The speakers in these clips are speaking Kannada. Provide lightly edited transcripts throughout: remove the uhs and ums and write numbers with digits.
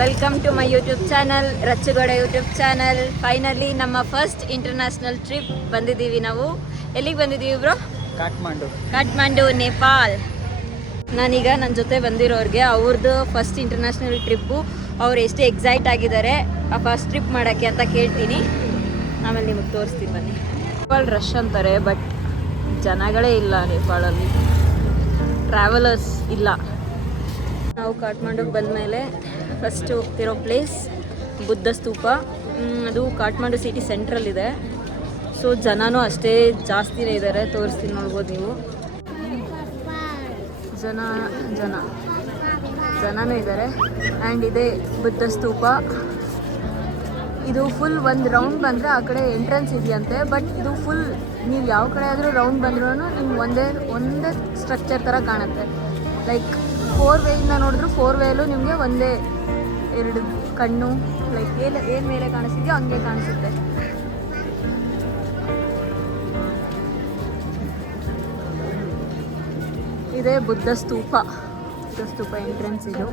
Welcome to my YouTube channel, ರಚ್ಚುಗೋಡೆ ಯೂಟ್ಯೂಬ್ ಚಾನಲ್. ಫೈನಲಿ ನಮ್ಮ ಫಸ್ಟ್ ಇಂಟರ್ನ್ಯಾಷನಲ್ ಟ್ರಿಪ್ ಬಂದಿದ್ದೀವಿ ನಾವು. ಎಲ್ಲಿಗೆ ಬಂದಿದ್ದೀವಿ ಬ್ರೋ? ಕಾಠ್ಮಂಡು, ನೇಪಾಲ್. ನಾನೀಗ ನನ್ನ ಜೊತೆ ಬಂದಿರೋರಿಗೆ ಅವ್ರದ್ದು ಫಸ್ಟ್ ಇಂಟರ್ನ್ಯಾಷನಲ್ ಟ್ರಿಪ್ಪು, ಅವ್ರು ಎಷ್ಟು ಎಕ್ಸೈಟ್ ಆಗಿದ್ದಾರೆ ಆ ಫಸ್ಟ್ ಟ್ರಿಪ್ ಮಾಡೋಕ್ಕೆ ಅಂತ ಕೇಳ್ತೀನಿ. ಆಮೇಲೆ ನಿಮಗೆ ತೋರಿಸ್ತೀನಿ ಬನ್ನಿ. ನೇಪಾಲ್ ರಶ್ ಅಂತಾರೆ, ಬಟ್ ಜನಗಳೇ ಇಲ್ಲ ನೇಪಾಳಲ್ಲಿ, ಟ್ರಾವೆಲರ್ಸ್ ಇಲ್ಲ. ನಾವು ಕಾಠ್ಮಂಡುಗೆ ಬಂದಮೇಲೆ ಫಸ್ಟ್ ಹೋಗ್ತಿರೋ ಪ್ಲೇಸ್ ಬುದ್ಧ ಸ್ತೂಪ. ಅದು ಕಾಠ್ಮಂಡು ಸಿಟಿ ಸೆಂಟ್ರಲ್ಲಿದೆ, ಸೊ ಜನನೂ ಅಷ್ಟೇ ಜಾಸ್ತಿನೇ ಇದ್ದಾರೆ. ತೋರಿಸ್ತೀನಿ, ನೋಡ್ಬೋದು ನೀವು. ಜನನೂ ಇದ್ದಾರೆ. ಆ್ಯಂಡ್ ಇದೆ ಬುದ್ಧ ಸ್ತೂಪ. ಇದು ಫುಲ್ ಒಂದು ರೌಂಡ್ ಬಂದರೆ ಆ ಕಡೆ ಎಂಟ್ರೆನ್ಸ್ ಇದೆಯಂತೆ, ಬಟ್ ಇದು ಫುಲ್ ನೀವು ಯಾವ ಕಡೆ ಆದರೂ ರೌಂಡ್ ಬಂದ್ರೂ ನಿಮ್ಗೆ ಒಂದೇ ಸ್ಟ್ರಕ್ಚರ್ ಥರ ಕಾಣುತ್ತೆ. ಲೈಕ್ 4 ವೇಯಿಂದ ನೋಡಿದ್ರು 4 ವೇಯಲ್ಲೂ ನಿಮಗೆ ಒಂದೇ 2 ಕಣ್ಣು, ಲೈಕ್ ಏನು ಮೇಲೆ ಕಾಣಿಸ್ತಿದೆಯೋ ಹಂಗೆ ಕಾಣಿಸುತ್ತೆ. ಇದೇ ಬುದ್ಧ ಸ್ತೂಪ ಎಂಟ್ರೆನ್ಸ್ ಇದು.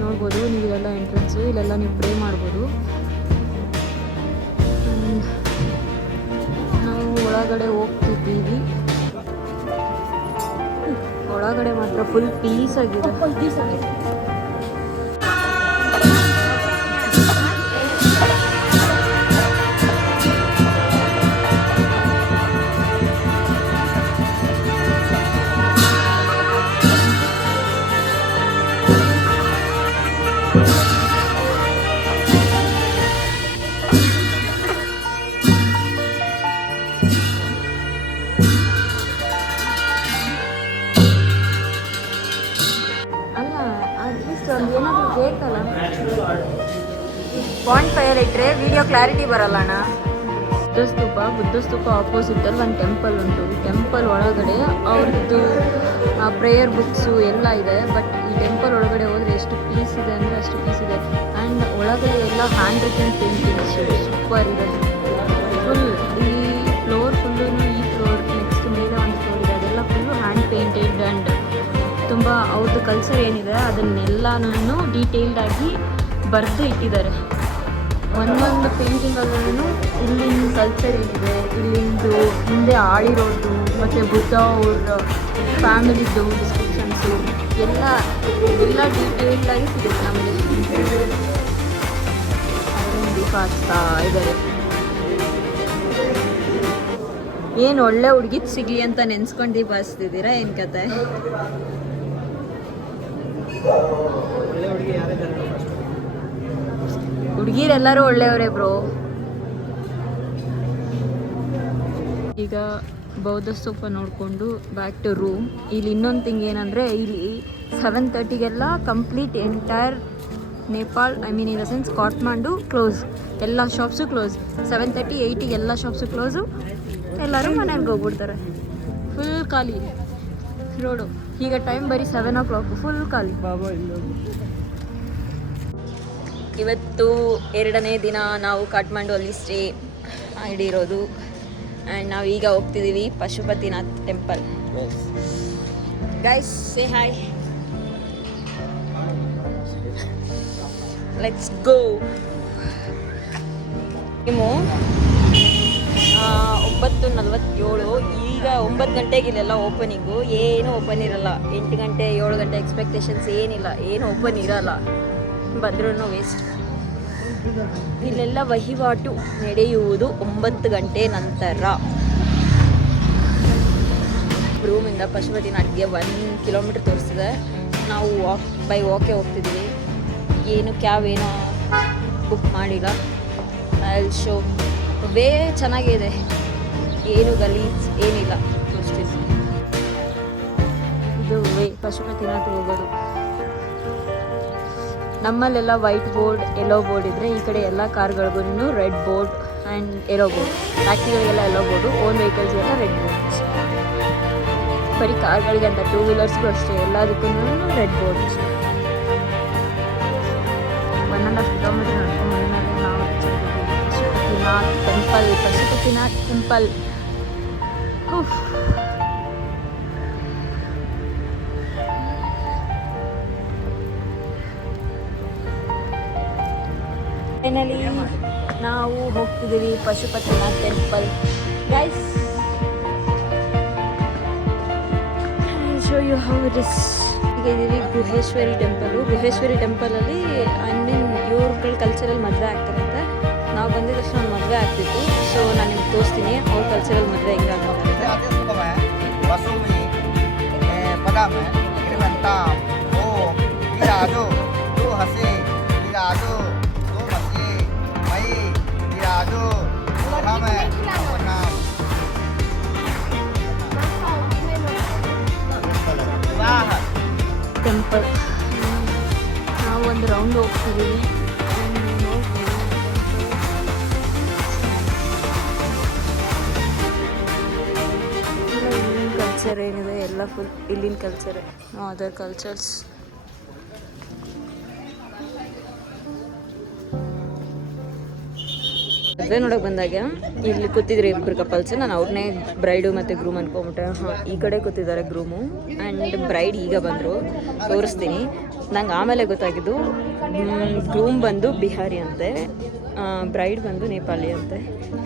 ನೋಡ್ಬೋದು ನೀವು, ಇಲ್ಲೆಲ್ಲ ಎಂಟ್ರೆನ್ಸು, ಇಲ್ಲೆಲ್ಲ ನೀವು ಪ್ರೇ ಮಾಡ್ಬೋದು. ನಾವು ಒಳಗಡೆ ಹೋಗ್ತಿದ್ದೀವಿ. ಒಳಗಡೆ ಮಾತ್ರ ಫುಲ್ ಪೀಸ್ ಆಗಿದೆ. ಏನಾದರೂ ಬೇಕಲ್ಲ, ಪಾಯಿಂಟ್ ಫೈರ್ ಇಟ್ಟರೆ ವಿಡಿಯೋ ಕ್ಲಾರಿಟಿ ಬರಲ್ಲ ಅಣ್ಣ. ಬುದ್ಧ ಸ್ತೂಪ ಆಪೋಸಿಟಲ್ಲಿ ಒಂದು ಟೆಂಪಲ್ ಉಂಟು. ಟೆಂಪಲ್ ಒಳಗಡೆ ಅವ್ರದ್ದು ಪ್ರೇಯರ್ ಬುಕ್ಸು ಎಲ್ಲ ಇದೆ. ಬಟ್ ಈ ಟೆಂಪಲ್ ಒಳಗಡೆ ಹೋದರೆ ಎಷ್ಟು ಪೀಸ್ ಇದೆ ಅಂದರೆ ಅಷ್ಟು ಪೀಸ್ ಇದೆ. ಆ್ಯಂಡ್ ಒಳಗಡೆ ಎಲ್ಲ ಹ್ಯಾಂಡ್ ರಿಟನ್ ಪೇಂಟಿಂಗ್ಸು ಸೂಪರ್ ಇದೆ. ಫುಲ್ ಈ ಫ್ಲೋರ್ ಫುಲ್ಲು, ಈ ಫ್ಲೋರ್ ನೆಕ್ಸ್ಟ್ ಮೇಲೆ ಒಂದು ಫ್ಲೋರ್ ಇದೆ, ಅದೆಲ್ಲ ಫುಲ್ಲು ಹ್ಯಾಂಡ್ ಪೇಂಟೆಡ್. ಆ್ಯಂಡ್ ತುಂಬ ಅವ್ರದ್ದು ಕಲ್ಚರ್ ಏನಿದೆ ಅದನ್ನೆಲ್ಲನೂ ಡೀಟೇಲ್ಡಾಗಿ ಬರೆದು ಇಟ್ಟಿದ್ದಾರೆ. ಒಂದೊಂದು ಪೇಂಟಿಂಗಲ್ಲೂ ಇಲ್ಲಿನ ಕಲ್ಚರ್ ಏನಿದೆ, ಇಲ್ಲಿಂದು ಹಿಂದೆ ಆಳಿರೋದು, ಮತ್ತು ಬುದ್ಧ ಅವ್ರ ಫ್ಯಾಮಿಲಿದು ಡಿಸ್ಕ್ರಿಪ್ಷನ್ಸು ಎಲ್ಲ ಡೀಟೇಲ್ಡಾಗಿ ಸಿಗುತ್ತೆ ನಮಗೆ. ದೀಪ ಹಚ್ತಾ ಇದ್ದಾರೆ. ಏನು ಒಳ್ಳೆ ಹುಡುಗಿದ್ ಸಿಗಲಿ ಅಂತ ನೆನ್ಸ್ಕೊಂಡು ದೀಪ ಹಚ್ತಿದ್ದೀರಾ, ಏನು ಕತೆ? ಹುಡುಗಿರೆಲ್ಲರೂ ಒಳ್ಳೆಯವರೇ ಬ್ರೋ. ಈಗ ಬೌದ್ಧ ಸ್ತೂಪ ನೋಡಿಕೊಂಡು ಬ್ಯಾಕ್ ಟು ರೂಮ್. ಇಲ್ಲಿ ಇನ್ನೊಂದು ಥಿಂಗ್ ಏನಂದರೆ, ಇಲ್ಲಿ 7:30ಗೆಲ್ಲ complete entire Nepal, in the sense Kathmandu close. ಎಲ್ಲ ಶಾಪ್ಸು ಕ್ಲೋಸ್. 7:30, 8ಗೆ ಎಲ್ಲ ಶಾಪ್ಸು ಕ್ಲೋಸು. ಎಲ್ಲರೂ ಮನೆಗೆ ಹೋಗ್ಬಿಡ್ತಾರೆ. ಫುಲ್ ಖಾಲಿ ರೋಡು. ಈಗ ಟೈಮ್ ಬರೀ 7 o'clock, ಫುಲ್ ಖಾಲಿ. ಇವತ್ತು 2ನೇ ದಿನ ನಾವು ಕಾಠ್ಮಂಡು ಅಲ್ಲಿ ಸ್ಟೇ ಹಿಡಿರೋದು. ಆ್ಯಂಡ್ ನಾವು ಈಗ ಹೋಗ್ತಿದ್ದೀವಿ Pashupatinath temple. Guys say hi, let's go. Time 9:47. ಈಗ 9 ಗಂಟೆಗೆ ಇಲ್ಲೆಲ್ಲ ಓಪನಿಂಗು. ಏನೂ ಓಪನ್ ಇರಲ್ಲ. 8 ಗಂಟೆ 7 ಗಂಟೆ ಎಕ್ಸ್ಪೆಕ್ಟೇಷನ್ಸ್ ಏನಿಲ್ಲ, ಏನು ಓಪನ್ ಇರಲ್ಲ. ಬಂದ್ರೂ ವೇಸ್ಟ್. ಇಲ್ಲೆಲ್ಲ ವಹಿವಾಟು ನಡೆಯುವುದು 9 ಗಂಟೆ ನಂತರ. ರೂಮಿಂದ ಪಶುಪತಿನಾಥ್ಗೆ 1 ಕಿಲೋಮೀಟ್ರ್ ತೋರಿಸ್ತಿದೆ. ನಾವು ಬೈ ವಾಕೇ ಹೋಗ್ತಿದ್ದೀವಿ. ಏನು ಕ್ಯಾಬ್ ಏನೋ ಬುಕ್ ಮಾಡಿಲ್ಲ. ಅಲ್ಲಿ ಶೋ ವೇ ಚೆನ್ನಾಗಿದೆ, ಏನು ಗಲೀಜ್ ಏನಿಲ್ಲ. ತೋರಿಸ್ತೀವಿ. ಇದು ವೇ ಪಶುಪತಿನಾಥ್ ಹೋಗೋದು. ನಮ್ಮಲ್ಲೆಲ್ಲ ವೈಟ್ ಬೋರ್ಡ್, ಯೆಲ್ಲೋ ಬೋರ್ಡ್ ಇದ್ದರೆ, ಈ ಕಡೆ ಎಲ್ಲ ಕಾರ್ಗಳಿಗೂ red board and yellow board. ಟ್ಯಾಕ್ಸಿಗಳಿಗೆಲ್ಲ ಯೆಲ್ಲೋ ಬೋರ್ಡು, ಓನ್ ವೆಹಿಕಲ್ಸ್ಗೆಲ್ಲ ರೆಡ್ ಬೋರ್ಡ್. ಬರೀ ಕಾರ್ಗಳಿಗೆ ಅಂತ 2 ವೀಲರ್ಸ್ಗೂ ಅಷ್ಟೇ, ಎಲ್ಲದಕ್ಕೂ ರೆಡ್ ಬೋರ್ಡ್. 1.5 ಕಿಲೋಮೀಟರ್ ನಡ್ಕೊಂಡು ಬಂದಮೇಲೆ ನಾವು ಪಶುಪತಿನಾಥ್ ಟೆಂಪಲ್ ಟೆಂಪಲ್. ಫೈನಲಿ ನಾವು ಹೋಗ್ತಿದ್ದೀವಿ Pashupatinath temple. Guys, show you how it is. ಈಗ ಇದ್ದೀವಿ ಗುಹೇಶ್ವರಿ ಟೆಂಪಲು. ಗುಹೇಶ್ವರಿ ಟೆಂಪಲಲ್ಲಿ ಇವ್ರಗಳ ಕಲ್ಚರಲ್ ಮದುವೆ ಆಗ್ತಾರಂತೆ. ನಾವು ಬಂದಿದ ತಕ್ಷಣ ಒಂದು ಮದುವೆ ಆಗ್ತಿತ್ತು. ಸೊ ನಾನು ನಿಮ್ಗೆ ತೋರಿಸ್ತೀನಿ ಅವ್ರ ಕಲ್ಚರಲ್ ಮದುವೆ ಹೆಂಗಾಗುತ್ತೆ. ಟೆಂಪಲ್ ನಾವು ಒಂದು ರೌಂಡ್ ಹೋಗ್ತಿದ್ದೀವಿ. ಇಲ್ಲಿನ ಕಲ್ಚರ್ ಏನಿದೆ ಎಲ್ಲ ಫುಲ್ ಇಲ್ಲಿನ ಕಲ್ಚರೇ, ಅದರ್ ಕಲ್ಚರ್ಸ್. ಮದುವೆ ನೋಡೋಕೆ ಬಂದಾಗ ಇಲ್ಲಿ ಕೂತಿದ್ರು ಇಬ್ಬರು ಕಪಲ್ಸ್. ನಾನು ಅವ್ರನ್ನೇ ಬ್ರೈಡು ಮತ್ತು ಗ್ರೂಮ್ ಅನ್ಕೊಂಬಿಟ್ಟೆ. ಈ ಕಡೆ ಕೂತಿದ್ದಾರೆ ಗ್ರೂಮು ಆ್ಯಂಡ್ ಬ್ರೈಡ್ ಈಗ ಬಂದರು. ತೋರಿಸ್ತೀನಿ. ನಂಗೆ ಆಮೇಲೆ ಗೊತ್ತಾಗಿದ್ದು ಗ್ರೂಮ್ ಬಂದು ಬಿಹಾರಿ ಅಂತೆ, ಬ್ರೈಡ್ ಬಂದು ನೇಪಾಳಿ ಅಂತೆ.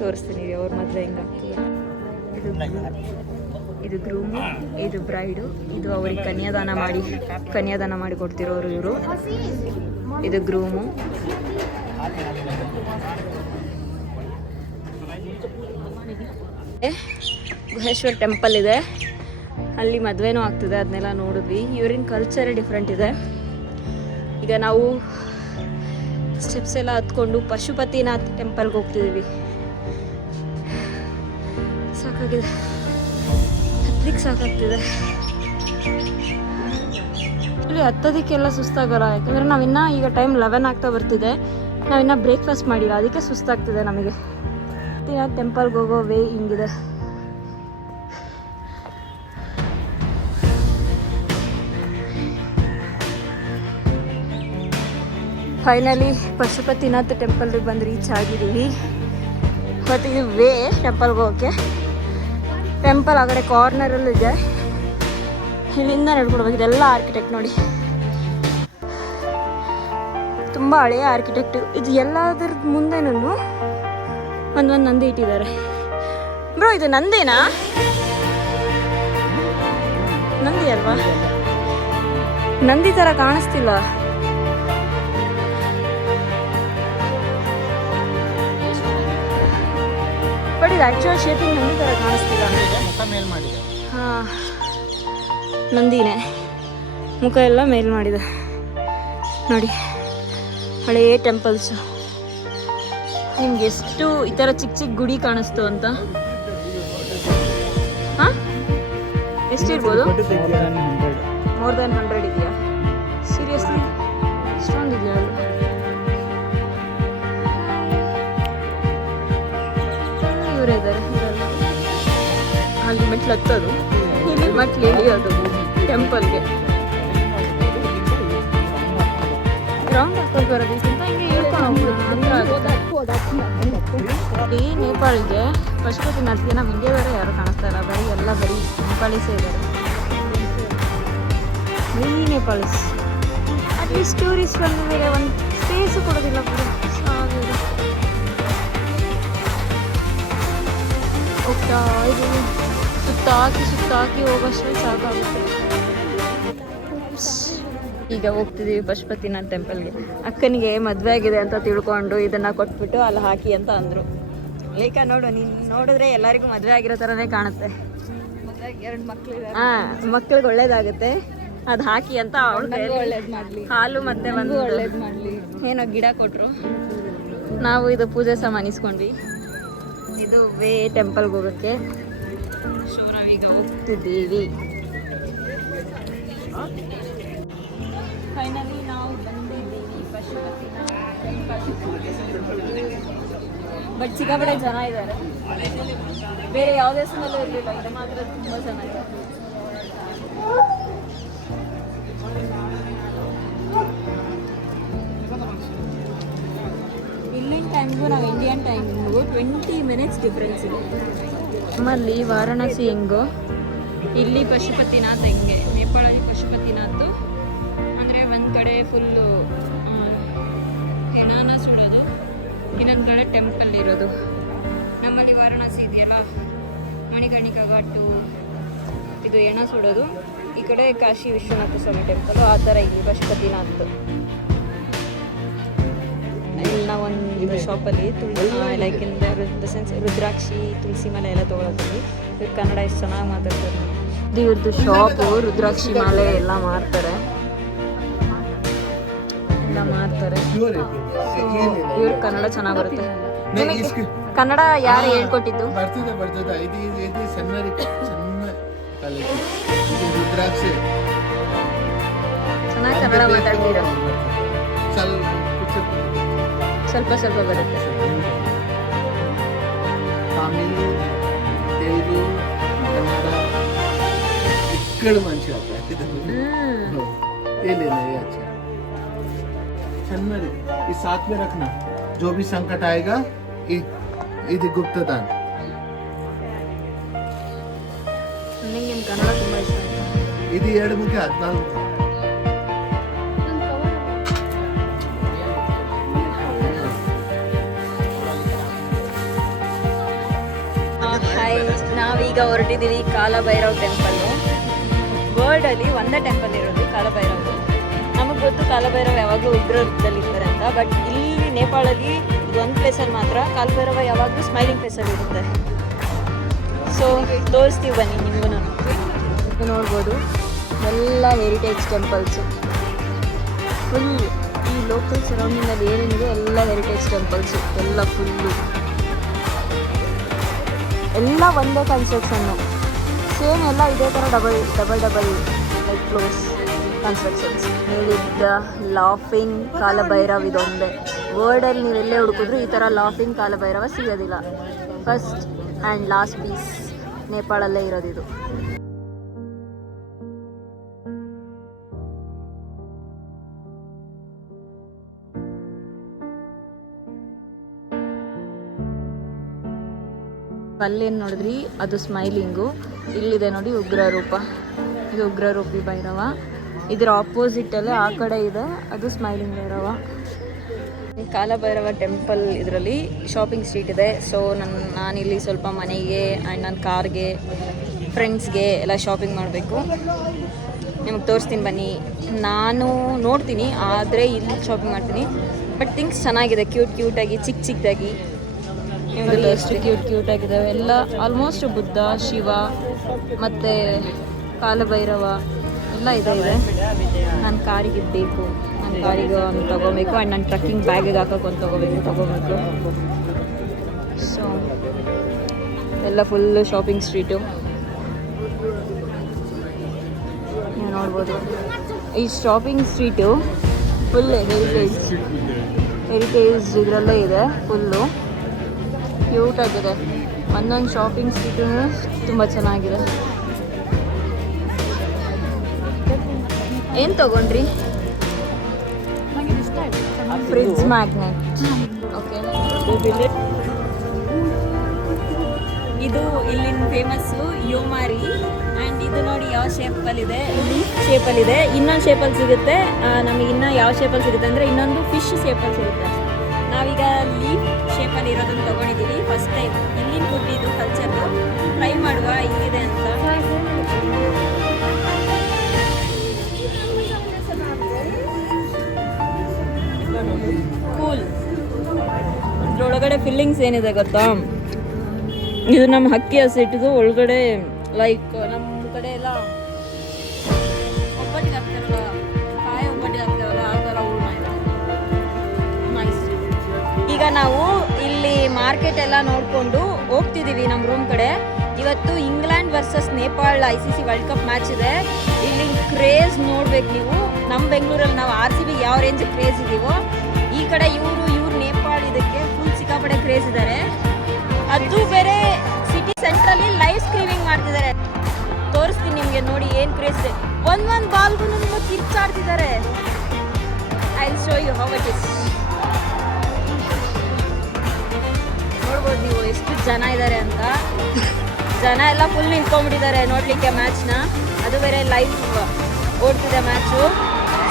ತೋರಿಸ್ತೀನಿ ಅವ್ರ ಮದುವೆ ಹೆಂಗಾಗ್ತದೆ. ಇದು ಗ್ರೂಮು, ಇದು ಬ್ರೈಡು, ಇದು ಅವ್ರಿಗೆ ಕನ್ಯಾದಾನ ಮಾಡಿ ಕೊಡ್ತಿರೋರು ಇವರು. ಇದು ಗ್ರೂಮು. ಗುಹೇಶ್ವರ್ ಟೆಂಪಲ್ ಇದೆ, ಅಲ್ಲಿ ಮದುವೆನೂ ಆಗ್ತಿದೆ. ಅದನ್ನೆಲ್ಲ ನೋಡಿದ್ವಿ. ಇವ್ರಿನ ಕಲ್ಚರೇ ಡಿಫ್ರೆಂಟ್ ಇದೆ. ಈಗ ನಾವು ಸ್ಟೆಪ್ಸ್ ಎಲ್ಲ ಹತ್ಕೊಂಡು ಪಶುಪತಿನಾಥ್ ಟೆಂಪಲ್ಗೆ ಹೋಗ್ತಿದ್ದೀವಿ. ಸಾಕಾಗಿದೆ, ಹತ್ತಲಿಕ್ಕೆ ಸಾಕಾಗ್ತಿದೆ. ಇಲ್ಲಿ ಹತ್ತೋದಕ್ಕೆಲ್ಲ ಸುಸ್ತಾಗಲ್ಲ, ಯಾಕಂದರೆ ನಾವಿನ್ನ ಈಗ ಟೈಮ್ 11 ಆಗ್ತಾ ಬರ್ತಿದೆ. ನಾವಿನ್ನ ಬ್ರೇಕ್ಫಾಸ್ಟ್ ಮಾಡಿಲ್ಲ, ಅದಕ್ಕೆ ಸುಸ್ತಾಗ್ತಿದೆ ನಮಗೆ. ಟೆಂಪಲ್ಗೆ ಹೋಗೋ ವೇ ಹಿಂಗಿದೆ. ಫೈನಲಿ ಪಶುಪತಿನಾಥ್ ಟೆಂಪಲ್ಗೆ ಬಂದು ರೀಚ್ ಆಗಿದ್ದೀವಿ. ಮತ್ತು ಇದು ವೇ ಟೆಂಪಲ್ಗೆ ಹೋಗೋಕ್ಕೆ. ಟೆಂಪಲ್ ಆ ಕಡೆ ಕಾರ್ನರಲ್ಲೂ ಇದೆ. ಇಲ್ಲಿಂದ ನಡ್ಕೊಡ್ಬೇಕು. ಇದೆಲ್ಲ ಆರ್ಕಿಟೆಕ್ಟ್ ನೋಡಿ, ತುಂಬ ಹಳೆಯ ಆರ್ಕಿಟೆಕ್ಟು. ಇದು ಎಲ್ಲದ್ರ ಮುಂದೆನೂ ಒಂದೊಂದು ನಂದಿ ಇಟ್ಟಿದ್ದಾರೆ. ಬ್ರೋ, ಇದು ನಂದೇನಾ? ನಂದಿ ಅಲ್ವಾ? ನಂದಿ ಥರ ಕಾಣಿಸ್ತಿಲ್ಲ. ಬಟ್ ಇದು ಆ್ಯಕ್ಚುಯಲ್ ಶೇಪಿಂಗ್ ನಂದಿ ಥರ ಕಾಣಿಸ್ತಿಲ್ಲ. ಹಾಂ, ನಂದಿನೇ. ಮುಖ ಎಲ್ಲ ಮೇಲ್ ಮಾಡಿದೆ ನೋಡಿ. ಹಳೆಯ ಟೆಂಪಲ್ಸು. ನಿಮ್ಗೆ ಎಷ್ಟು ಈ ಥರ ಚಿಕ್ಕ ಚಿಕ್ಕ ಗುಡಿ ಕಾಣಿಸ್ತು ಅಂತ. ಹಾಂ, ಎಷ್ಟಿರ್ಬೋದು? ಮೋರ್ ದ್ಯಾನ್ 100 ಇದೆಯಾ? ಸೀರಿಯಸ್ಲಿ ಇಷ್ಟೊಂದಿದೆಯಾ? ಇವರೇ ಇದ್ದಾರೆ. ಅಲ್ಲಿ ಮೆಟ್ಲು ಹತ್ತೋದು, ಇಲ್ಲಿ ಮೆಟ್ಲು ಇಳಿಯೋದು ಟೆಂಪಲ್ಗೆ. ರೌಂಡ್ ಹಾಕೊಂಡು ಬರೋದಕ್ಕಿಂತ ಹಿಂಗೆ ಹೇಳ್ಕೊಂಡು ಹೋಗೋಣ ಹತ್ರ ಆಗುತ್ತೆ. ಈ ನೇಪಾಳಿಗೆ ಪಶುಪತಿನಾಥ್ಗೆ ನಮ್ಮ ಇಂಡಿಯಾದವರೇ ಯಾರು ಕಾಣಿಸ್ತಾ ಇಲ್ಲ. ಬರೀ ನೇಪಾಳೀಸೇ ಇದ್ದಾರೆ. ಬರೀ ನೇಪಾಳೀಸ್. ಅಟ್ಲೀಸ್ಟ್ ಟೂರಿಸ್ಟ್ ಬಂದ ಒಂದು ಸ್ಪೇಸು ಕೊಡೋದಿಲ್ಲ. ಹೋಗ್ತಾ ಇದ್ದೀವಿ. ಸುತ್ತಾಕಿ ಹೋಗೋಷ್ಟು ಸಾಕಾಗುತ್ತೆ. ಈಗ ಹೋಗ್ತಿದ್ದೀವಿ ಪಶುಪತಿನಾಥ್ ಟೆಂಪಲ್ಗೆ. ಅಕ್ಕನಿಗೆ ಮದುವೆ ಆಗಿದೆ ಅಂತ ತಿಳ್ಕೊಂಡು ಇದನ್ನು ಕೊಟ್ಬಿಟ್ಟು ಅಲ್ಲಿ ಹಾಕಿ ಅಂತ ಅಂದರು. ಲೇಖ ನೋಡು, ನೀನು ನೋಡಿದ್ರೆ ಎಲ್ಲರಿಗೂ ಮದುವೆ ಆಗಿರೋ ಥರನೇ ಕಾಣುತ್ತೆ. 2 ಮಕ್ಕಳಿದೆ. ಹಾಂ, ಮಕ್ಳಿಗೆ ಒಳ್ಳೇದಾಗುತ್ತೆ. ಅದು ಹಾಕಿ ಅಂತ ಒಳ್ಳೇದು ಮಾಡಲಿ. ಹಾಲು ಮತ್ತೆ ಒಂದು ಒಳ್ಳೇದು ಮಾಡಲಿ. ಏನೋ ಗಿಡ ಕೊಟ್ಟರು. ನಾವು ಇದು ಪೂಜೆ ಸಾಮಾನು ಇಸ್ಕೊಂಡ್ವಿ. ಇದು ವೇ ಟೆಂಪಲ್ಗೆ ಹೋಗೋಕ್ಕೆ. ಸೊ ನಾವೀಗ ಹೋಗ್ತಿದ್ದೀವಿ. ಫೈನಲಿ ನಾವು ಬಂದಿದ್ದೀವಿ ಪಶುಪತಿನಾಥ್ ಟೆಂಪಲ್. ಬಟ್ ಸಿಕ್ಕಾಪಟ್ಟೆ ಜನ ಇದ್ದಾರೆ. ಬೇರೆ ಯಾವುದೇ ಸಮಯಲ್ಲೂ ಇರಲಿಲ್ಲ, ಇದು ಮಾತ್ರ ತುಂಬ ಚೆನ್ನಾಗಿದೆ. ಇಲ್ಲಿನ ಟೈಮ್ಗೂ ಟೈಮಿಂಗು ನಾವು ಇಂಡಿಯನ್ ಟೈಮಿಂಗು 20 ಮಿನಿಟ್ಸ್ ಡಿಫ್ರೆನ್ಸ್ ಇದೆ. ನಮ್ಮಲ್ಲಿ ವಾರಣಾಸಿ ಹೆಂಗೋ ಇಲ್ಲಿ ಪಶುಪತಿನಾಥ್ ಹೆಂಗೆ, ನೇಪಾಳಲ್ಲಿ ಪಶುಪತಿನಾಥ್ ಅಂದರೆ ಒಂದು ಕಡೆ ಫುಲ್ಲು ಹೆಣಾನ ಸುಡೋದು, ಇನ್ನೊಂದು ಕಡೆ ಟೆಂಪಲ್ ಇರೋದು. ನಮ್ಮಲ್ಲಿ ವಾರಣಾಸಿ ಇದೆಯಲ್ಲ, ಮಣಿಕರ್ಣಿಕಾ ಘಾಟು, ಇದು ಹೆಣ ಸುಡೋದು. ಈ ಕಡೆ ಕಾಶಿ ವಿಶ್ವನಾಥ ಸ್ವಾಮಿ ಟೆಂಪಲು, ಆ ಥರ ಇಲ್ಲಿ ಪಶುಪತಿನಾಥ್. ಇಲ್ಲಿ ನಾವು ಒಂದು ಶಾಪಲ್ಲಿ ಲೈಕ್ ಇನ್ ದ ಸೆನ್ಸ್ ರುದ್ರಾಕ್ಷಿ, ತುಳಸಿ ಮಾಲೆ ಎಲ್ಲ ತೊಗೊಳತ್ತೀವಿ. ಇವ್ರು ಕನ್ನಡ ಎಷ್ಟು ಚೆನ್ನಾಗಿ ಮಾತಾಡ್ತಾರೆ. ಇದು ಇವ್ರದ್ದು ಶಾಪು, ರುದ್ರಾಕ್ಷಿ ಮಾಲೆ ಎಲ್ಲ ಮಾರ್ತಾರೆ. ಇವ್ರ ಕನ್ನಡ ಚೆನ್ನಾಗಿ ಬರುತ್ತೆ. ಕನ್ನಡ ಯಾರು ಹೇಳ್ಕೊಟ್ಟಿದ್ದು? ಚೆನ್ನಾಗಿ ಕನ್ನಡ ಮಾತಾಡ್ತೀರಾ? ಸ್ವಲ್ಪ ಸ್ವಲ್ಪ ಬರುತ್ತೆ. ತಮಿಳು, ತೆಲುಗು, ಕನ್ನಡ इक्कड़ मंची आता है ये लेना ये अच्छा चन्नरी इस साथ में रखना. जो भी संकट आएगा ಇದು ಗುಪ್ತದಾನ. ನನಗೆ ಕನ್ನಡ ತುಂಬಾ ಇಷ್ಟ ಆಯ್ತು. ಇದು 2 ಮುಖ 14. ನಾವೀಗ ಹೊರಟಿದ್ದೀವಿ ಕಾಲಭೈರವ್ ಟೆಂಪಲ್ಲು. ವರ್ಲ್ಡಲ್ಲಿ ಒಂದೇ ಟೆಂಪಲ್ ಇರೋದು ಕಾಲಭೈರವ್. ನಮಗೆ ಗೊತ್ತು ಕಾಲಭೈರವ್ ಯಾವಾಗಲೂ ಉಗ್ರ ರೂಪದಲ್ಲಿ ಇರ್ತಾರೆ ಅಂತ, ಬಟ್ ಇಲ್ಲಿ ನೇಪಾಳಲ್ಲಿ ಇದೊಂದು ಪ್ಲೇಸಲ್ಲಿ ಮಾತ್ರ ಕಾಲಭೈರವ ಯಾವಾಗಲೂ ಸ್ಮೈಲಿಂಗ್ ಫೇಸಲ್ಲಿ ಇರುತ್ತೆ. ಸೊ ತೋರಿಸ್ತೀವಿ ಬನ್ನಿ ನಿಮಗೂ. ನೋಡ್ಬೋದು ಎಲ್ಲ ಹೆರಿಟೇಜ್ ಟೆಂಪಲ್ಸು. ಫುಲ್ ಈ ಲೋಕಲ್ ಸರೌಂಡಿಂಗಲ್ಲಿ ಏನೇನಿದೆ ಎಲ್ಲ ಹೆರಿಟೇಜ್ ಟೆಂಪಲ್ಸು, ಎಲ್ಲ ಫುಲ್ಲು ಎಲ್ಲ ಒಂದೇ ಕನ್ಸ್ಟ್ರಕ್ಷನ್ನು. ಸೇಮ್ ಎಲ್ಲ ಇದೇ ಥರ ಡಬಲ್ ಲೈಕ್ ಕ್ಲೋಸ್ ಕನ್ಸ್ಟ್ರಕ್ಷನ್ಸ್. ಹೇಳಿದ್ದ ಲಾಫಿಂಗ್ ಕಾಲಭೈರವ್ ಇದೊಂದೇ. ವರ್ಲ್ಡಲ್ಲಿ ನೀವೆಲ್ಲೇ ಹುಡುಕಿದ್ರು ಈ ಥರ ಲಾಫಿಂಗ್ ಕಾಲಭೈರವ ಸಿಗೋದಿಲ್ಲ. ಫಸ್ಟ್ ಆ್ಯಂಡ್ ಲಾಸ್ಟ್ ಪೀಸ್ ನೇಪಾಳಲ್ಲೇ ಇರೋದಿದು. ಅಲ್ಲೇನು ನೋಡಿದ್ರಿ ಅದು ಸ್ಮೈಲಿಂಗು. ಇಲ್ಲಿದೆ ನೋಡಿ ಉಗ್ರ ರೂಪ, ಇದು ಉಗ್ರ ರೂಪಿ ಭೈರವ. ಇದರ ಆಪೋಸಿಟಲ್ಲೇ ಆ ಕಡೆ ಇದೆ, ಅದು ಸ್ಮೈಲಿಂಗ್ ಭೈರವ. ಕಾಲಭೈರವ ಟೆಂಪಲ್ ಇದರಲ್ಲಿ ಶಾಪಿಂಗ್ ಸ್ಟ್ರೀಟ್ ಇದೆ. ಸೊ ನಾನಿಲ್ಲಿ ಸ್ವಲ್ಪ ಮನೆಗೆ ಆ್ಯಂಡ್ ನನ್ನ ಕಾರ್ಗೆ, ಫ್ರೆಂಡ್ಸ್ಗೆ ಎಲ್ಲ ಶಾಪಿಂಗ್ ಮಾಡಬೇಕು. ನಿಮಗೆ ತೋರಿಸ್ತೀನಿ ಬನ್ನಿ. ನಾನು ನೋಡ್ತೀನಿ ಆದರೆ ಇಲ್ಲಿ ಶಾಪಿಂಗ್ ಮಾಡ್ತೀನಿ. ಬಟ್ ಥಿಂಗ್ಸ್ ಚೆನ್ನಾಗಿದೆ, ಕ್ಯೂಟಾಗಿ ಚಿಕ್ಕದಾಗಿ. ನಿಮಗೆ ಎಷ್ಟು ಕ್ಯೂಟಾಗಿದ್ದಾವೆ ಎಲ್ಲ. ಆಲ್ಮೋಸ್ಟ್ ಬುದ್ಧ, ಶಿವ ಮತ್ತು ಕಾಲಭೈರವ ಎಲ್ಲ ಇದೆ. ನನ್ನ ಕಾರಿಗೆ ಬೇಕು, ನನ್ನ ಕಾರಿಗೆ ಒಂದು ತೊಗೋಬೇಕು. ಆ್ಯಂಡ್ ನನ್ನ ಟ್ರಕ್ಕಿಂಗ್ ಬ್ಯಾಗಿಗೆ ಹಾಕೋಕೆ ಒಂದು ತೊಗೋಬೇಕು. ಸೊ ಎಲ್ಲ ಫುಲ್ಲು ಶಾಪಿಂಗ್ ಸ್ಟ್ರೀಟು ನೀವು ನೋಡ್ಬೋದು. ಈ ಶಾಪಿಂಗ್ ಸ್ಟ್ರೀಟು ಫುಲ್ ಹೆರಿಟೇಜ್ ಇದರಲ್ಲೇ ಇದೆ. ಫುಲ್ಲು ಕ್ಯೂಟಾಗಿದೆ. ಒಂದೊಂದು ಶಾಪಿಂಗ್ ಸ್ಟ್ರೀಟು ತುಂಬ ಚೆನ್ನಾಗಿದೆ. ಏನು ತೊಗೊಂಡ್ರಿ? Fridge magnet. ಓಕೆ, ಇದು ಇಲ್ಲಿನ ಫೇಮಸ್ಸು ಯೋಮಾರಿ. ಆ್ಯಂಡ್ ಇದು ನೋಡಿ ಯಾವ ಶೇಪಲ್ಲಿದೆ, ಲೀಫ್ ಶೇಪಲ್ಲಿದೆ. ಇನ್ನೊಂದು ಶೇಪಲ್ಲಿ ಸಿಗುತ್ತೆ ನಮಗೆ. ಇನ್ನೂ ಯಾವ ಶೇಪಲ್ಲಿ ಸಿಗುತ್ತೆ ಅಂದರೆ ಇನ್ನೊಂದು ಫಿಶ್ ಶೇಪಲ್ಲಿ ಸಿಗುತ್ತೆ. ನಾವೀಗ ಲೀಫ್ ಶೇಪಲ್ಲಿ ಇರೋದನ್ನು ತೊಗೊಂಡಿದ್ದೀವಿ. ಫಸ್ಟ್ ಟೈಮ್ ಇಲ್ಲಿನ ಫುಡ್ ಇದು ಕಲ್ಚರ್ದು ಟ್ರೈ ಮಾಡುವ ಹಿಂಗಿದೆ ಅಂತ. ಕೂಲ್. ಇದ್ರೊಳಗಡೆ ಫಿಲ್ಲಿಂಗ್ಸ್ ಏನಿದೆ ಗೊತ್ತಾ? ಇದು ನಮ್ಮ ಹಕ್ಕಿ ಹಸಿಟ್ಟಿದ್ದು ಒಳಗಡೆ ಲೈಕ್ ನಮ್ಮ ಕಡೆ ಎಲ್ಲ ಒಬ್ಬಟ್ಟಿಗೆ ಹಾಕ್ತಾರಲ್ಲ, ಕಾಯಿ ಒಬ್ಬಟ್ಟಿಗೆ ಹಾಕ್ತಾರಲ್ಲ, ಆ ಥರ ಹೂರ್ಣ ಇದೆ. ನೈಸ್. ಈಗ ನಾವು ಇಲ್ಲಿ ಮಾರ್ಕೆಟ್ ಎಲ್ಲ ನೋಡಿಕೊಂಡು ಹೋಗ್ತಿದ್ದೀವಿ ನಮ್ಮ ರೂಮ್ ಕಡೆ. ಇವತ್ತು England versus Nepal ICC world cup match ಇದೆ. ಇಲ್ಲಿ ಕ್ರೇಜ್ ನೋಡ್ಬೇಕು ನೀವು. ನಮ್ಮ ಬೆಂಗಳೂರಲ್ಲಿ ನಾವು RCB ಯಾವ ರೇಂಜ್ ಕ್ರೇಜ್ ಇದೀವೋ, ಈ ಕಡೆ ಇವ್ರು ನೇಪಾಳ ಇದಕ್ಕೆ ಫುಲ್ ಸಿಕ್ಕಾಪಟ್ಟೆ ಕ್ರೇಜ್ ಇದ್ದಾರೆ. ಅದು ಬೇರೆ ಸಿಟಿ ಸೆಂಟ್ರಲ್ಲಿ ಲೈವ್ ಸ್ಟ್ರೀಮಿಂಗ್ ಮಾಡ್ತಿದ್ದಾರೆ. ತೋರಿಸ್ತೀನಿ ನಿಮಗೆ, ನೋಡಿ ಏನು ಕ್ರೇಜ್ ಇದೆ. ಒಂದೊಂದು ಬಾಲ್ಗೂ ಕಿರ್ಚಾಡ್ತಿದ್ದಾರೆ. I will show you how it is. ನೋಡ್ಬೋದು ನೀವು ಎಷ್ಟು ಜನ ಇದ್ದಾರೆ ಅಂತ. ಜನ ಎಲ್ಲ ಫುಲ್ ನಿಂತ್ಕೊಂಡ್ಬಿಟ್ಟಿದ್ದಾರೆ ನೋಡ್ಲಿಕ್ಕೆ ಮ್ಯಾಚ್ನ. ಅದು ಬೇರೆ ಲೈವ್ ಓಡ್ತಿದೆ ಮ್ಯಾಚು,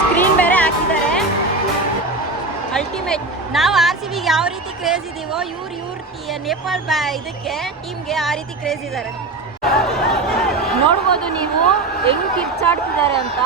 ಸ್ಕ್ರೀನ್ ಬೇರೆ ಹಾಕಿದ್ದಾರೆ. ಅಲ್ಟಿಮೇಟ್. ನಾವು RCBಗೆ ಯಾವ ರೀತಿ ಕ್ರೇಜ್ ಇದೀವೋ ಇವ್ರು ನೇಪಾಲ್ ಇದಕ್ಕೆ ಟೀಮ್ಗೆ ಆ ರೀತಿ ಕ್ರೇಜ್ ಇದ್ದಾರೆ. ನೋಡ್ಬೋದು ನೀವು ಹೆಂಗ್ ಕಿರ್ಚಾಡ್ತಿದ್ದಾರೆ ಅಂತ.